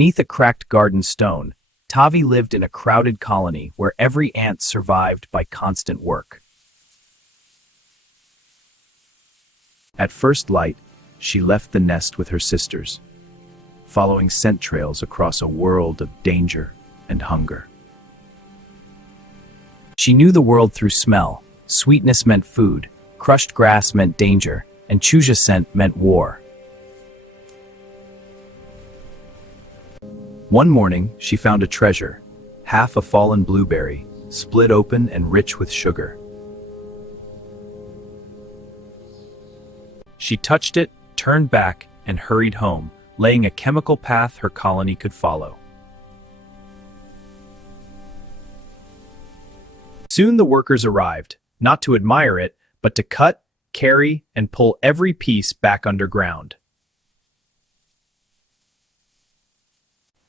Beneath a cracked garden stone, Tavi lived in a crowded colony where every ant survived by constant work. At first light, she left the nest with her sisters, following scent trails across a world of danger and hunger. She knew the world through smell. Sweetness meant food, crushed grass meant danger, and chuja scent meant war. One morning, she found a treasure, half a fallen blueberry, split open and rich with sugar. She touched it, turned back, and hurried home, laying a chemical path her colony could follow. Soon the workers arrived, not to admire it, but to cut, carry, and pull every piece back underground.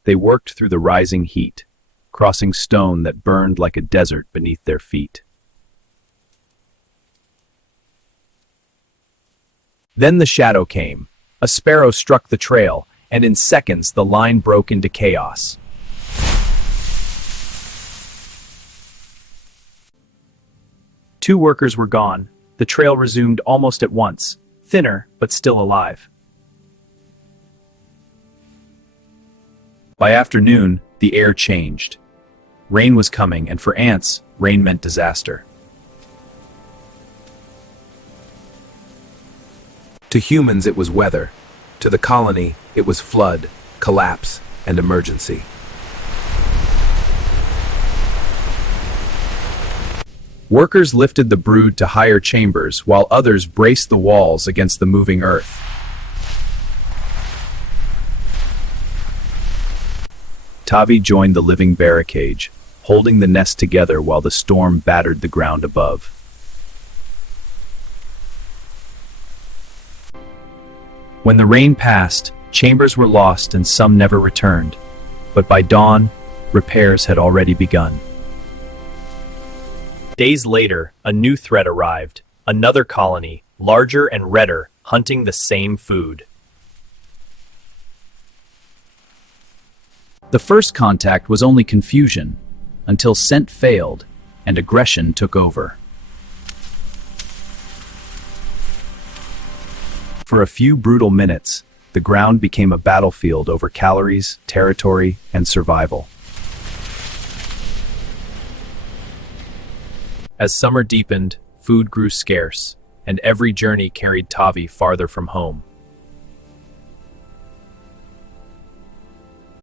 They worked through the rising heat, crossing stone that burned like a desert beneath their feet. Then the shadow came. A sparrow struck the trail, and in seconds the line broke into chaos. Two workers were gone. The trail resumed almost at once, thinner but still alive. By afternoon, the air changed. Rain was coming, and for ants, rain meant disaster. To humans, it was weather. To the colony, it was flood, collapse, and emergency. Workers lifted the brood to higher chambers, while others braced the walls against the moving earth. Tavi joined the living barricade, holding the nest together while the storm battered the ground above. When the rain passed, chambers were lost and some never returned. But by dawn, repairs had already begun. Days later, a new threat arrived. Another colony, larger and redder, hunting the same food. The first contact was only confusion, until scent failed and aggression took over. For a few brutal minutes, the ground became a battlefield over calories, territory, and survival. As summer deepened, food grew scarce, and every journey carried Tavi farther from home.